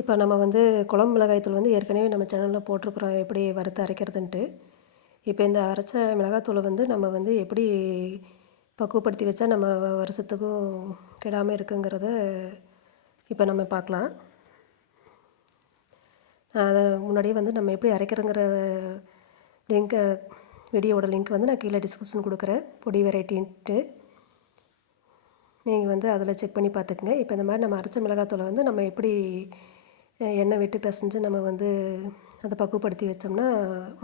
இப்போ நம்ம வந்து குழம்பு மிளகாய்த்தூள் வந்து ஏற்கனவே நம்ம சேனலில் போட்டிருக்குறோம் எப்படி வறுத்து அரைக்கிறதுன்ட்டு. இப்போ இந்த அரைச்ச மிளகாத்தூளை வந்து நம்ம வந்து எப்படி பக்குவப்படுத்தி வச்சா நம்ம வருஷத்துக்கும் கெடாமல் இருக்குங்கிறத இப்போ நம்ம பார்க்கலாம். அதை முன்னாடியே வந்து நம்ம எப்படி அரைக்கிறோங்கிற லிங்க்கை வீடியோவோட லிங்க் வந்து நான் கீழே டிஸ்கிரிப்ஷன் கொடுக்குறேன் பொடி வெரைட்டின்ட்டு. நீங்கள் வந்து அதில் செக் பண்ணி பார்த்துக்குங்க. இப்போ இந்த மாதிரி நம்ம அரைச்ச மிளகாத்தூளை வந்து நம்ம எப்படி எண்ணெய் விட்டு பிசைஞ்சு நம்ம வந்து அதை பக்குவப்படுத்தி வச்சோம்னா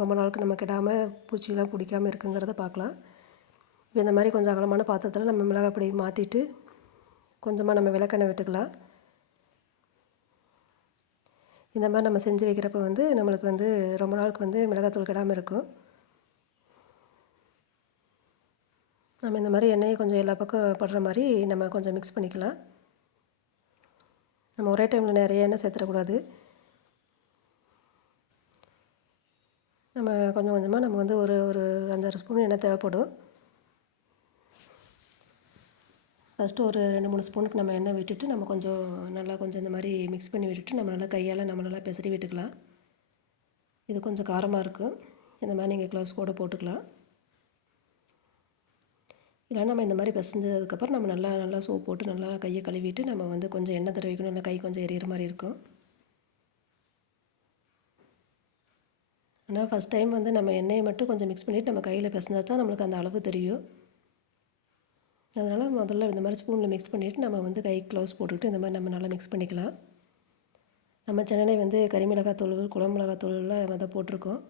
ரொம்ப நாளுக்கு நம்ம கெடாமல் பூச்சிலாம் பிடிக்காமல் இருக்குங்கிறத பார்க்கலாம். இப்போ இந்த மாதிரி கொஞ்சம் அகலமான பாத்திரத்தில் நம்ம மிளகாய் பொடி மாற்றிட்டு கொஞ்சமாக நம்ம விளக்கெண்ணெய் விட்டுக்கலாம். இந்த மாதிரி நம்ம செஞ்சு வைக்கிறப்ப வந்து நம்மளுக்கு வந்து ரொம்ப நாளுக்கு வந்து மிளகாத்தூள் கெடாமல் இருக்கும். நம்ம இந்த மாதிரி எண்ணெயை கொஞ்சம் எல்லா பக்கம் படுற மாதிரி நம்ம கொஞ்சம் மிக்ஸ் பண்ணிக்கலாம். நம்ம ஒரே டைமில் நிறைய எண்ணெய் சேர்த்துடக்கூடாது. நம்ம கொஞ்சம் கொஞ்சமாக நம்ம வந்து ஒரு ஒரு அஞ்சாறு ஸ்பூன் எண்ணெய் தேவைப்படும். ஃபஸ்ட்டு ஒரு ரெண்டு மூணு ஸ்பூனுக்கு நம்ம எண்ணெய் விட்டுட்டு நம்ம கொஞ்சம் நல்லா கொஞ்சம் இந்த மாதிரி மிக்ஸ் பண்ணி விட்டுட்டு நம்ம நல்லா கையால் நம்ம நல்லா பெசரி விட்டுக்கலாம். இது கொஞ்சம் காரமாக இருக்கும் இந்த மாதிரி நீங்கள் க்ளவுஸ் கூட போட்டுக்கலாம். இல்லைன்னா நம்ம இந்த மாதிரி பிசைஞ்சதுக்கப்புறம் நம்ம நல்லா நல்லா சோப் போட்டு நல்லா கையை கழுவிட்டு நம்ம வந்து கொஞ்சம் எண்ணெய் தடவிக்கணும். நல்லா கை கொஞ்சம் எரியிற மாதிரி இருக்கும். ஆனால் ஃபஸ்ட் டைம் வந்து நம்ம எண்ணெயை மட்டும் கொஞ்சம் மிக்ஸ் பண்ணிவிட்டு நம்ம கையில் பிசைஞ்சா தான் நம்மளுக்கு அந்த அளவு தெரியும். அதனால் முதல்ல இந்த மாதிரி ஸ்பூனில் மிக்ஸ் பண்ணிவிட்டு நம்ம வந்து கை க்ளவுஸ் போட்டுக்கிட்டு இந்த மாதிரி நம்ம நல்லா மிக்ஸ் பண்ணிக்கலாம். நம்ம சென்னை வந்து கறி மிளகாத்தூள் குழம்பு மிளகாத்தூளில் அதை போட்டிருக்கோம்.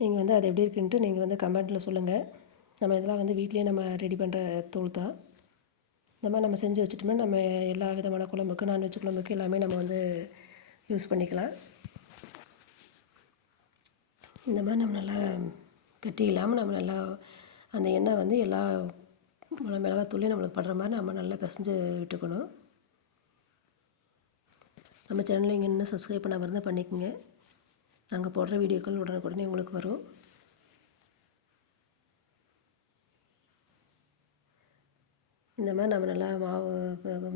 நீங்கள் வந்து அது எப்படி இருக்குன்ட்டு நீங்கள் வந்து கமெண்ட்டில் சொல்லுங்கள் நம்ம இதெல்லாம் வந்து வீட்லேயே நம்ம ரெடி பண்ணுற தூள் தான். இந்த மாதிரி நம்ம செஞ்சு வச்சுட்டோம்னா நம்ம எல்லா விதமான குழம்புக்கு நான்வெஜ் குழம்புக்கு எல்லாமே நம்ம வந்து யூஸ் பண்ணிக்கலாம். இந்த மாதிரி நம்ம நல்லா கட்டி இல்லாமல் நம்ம நல்லா அந்த எண்ணெய் வந்து எல்லா மிள- மிளகாத்தூளையும் நம்மளுக்கு படுற மாதிரி நம்ம நல்லா பிசைஞ்சு விட்டுக்கணும். நம்ம சேனலில் இங்கே இன்னும் சப்ஸ்கிரைப் பண்ணாமல் இருந்தால் பண்ணிக்கோங்க. நாங்கள் போடுற வீடியோக்கள் உடனுக்குடனே உங்களுக்கு வரும். இந்த மாதிரி நம்ம நல்லா மாவு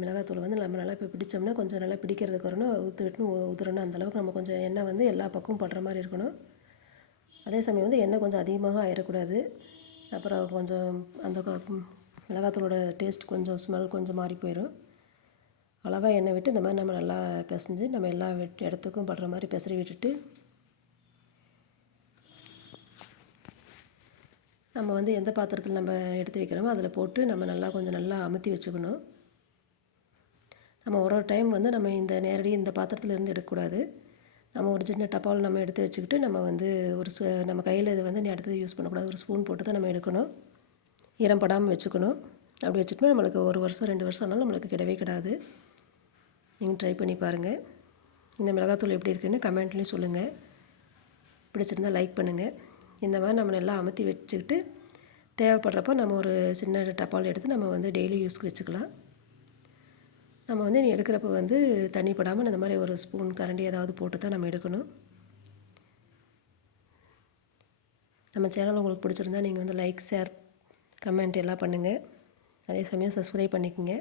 மிளகாத்தூள் வந்து நம்ம நல்லா இப்போ பிடிச்சோம்னா கொஞ்சம் நல்லா பிடிக்கிறதுக்கு வரணும். ஊற்று விட்டு ஊற்றுறணும் அந்தளவுக்கு நம்ம கொஞ்சம் எண்ணெய் வந்து எல்லா பக்கமும் படுற மாதிரி இருக்கணும். அதே சமயம் வந்து எண்ணெய் கொஞ்சம் அதிகமாக ஆயிடக்கூடாது அப்புறம் கொஞ்சம் அந்த மிளகாத்தூளோட டேஸ்ட் கொஞ்சம் ஸ்மெல் கொஞ்சம் மாறி போயிடும் அளவாக எண்ணெய் விட்டு இந்த மாதிரி நம்ம நல்லா பிசைஞ்சு நம்ம எல்லா வெட் இடத்துக்கும் படுற மாதிரி பிசறி விட்டுட்டு நம்ம வந்து எந்த பாத்திரத்தில் நம்ம எடுத்து வைக்கிறோமோ அதில் போட்டு நம்ம நல்லா கொஞ்சம் நல்லா அமுத்தி வச்சுக்கணும். நம்ம ஒரு ஒரு டைம் வந்து நம்ம இந்த நேரடி இந்த பாத்திரத்தில் இருந்து எடுக்கக்கூடாது. நம்ம ஒரு சின்ன டப்பாவில் நம்ம எடுத்து வச்சுக்கிட்டு நம்ம வந்து ஒரு ச நம்ம கையில் இது வந்து நீ அடுத்தது யூஸ் பண்ணக்கூடாது. ஒரு ஸ்பூன் போட்டு தான் நம்ம எடுக்கணும். ஈரம் படாமல் வச்சுக்கணும். அப்படி வச்சுக்கணும் நம்மளுக்கு ஒரு வருஷம் ரெண்டு வருஷம் ஆனாலும் நம்மளுக்கு கிடவே கிடாது. நீங்கள் ட்ரை பண்ணி பாருங்கள் இந்த மிளகாத்தூள் எப்படி இருக்குன்னு கமெண்ட்லேயும் சொல்லுங்கள் பிடிச்சிருந்தா லைக் பண்ணுங்கள் இந்த மாதிரி நம்ம நல்லா அமுத்தி வச்சுக்கிட்டு தேவைப்படுறப்போ நம்ம ஒரு சின்ன டப்பால் எடுத்து நம்ம வந்து டெய்லி யூஸ்க்கு வச்சுக்கலாம். நம்ம வந்து நீ எடுக்கிறப்ப வந்து தண்ணி படாமல் இந்த மாதிரி ஒரு ஸ்பூன் கரண்டி ஏதாவது போட்டு தான் நம்ம எடுக்கணும். நம்ம சேனல் உங்களுக்கு பிடிச்சிருந்தா நீங்கள் வந்து லைக் ஷேர் கமெண்ட் எல்லாம் பண்ணுங்கள் அதே சமயம் சப்ஸ்கிரைப் பண்ணிக்கோங்க.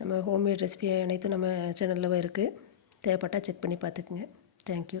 நம்ம ஹோம்மேட் ரெசிபி அனைத்தும் நம்ம சேனலில் இருக்குது தேவைப்பட்டால் செக் பண்ணி பார்த்துக்குங்க. தேங்க்யூ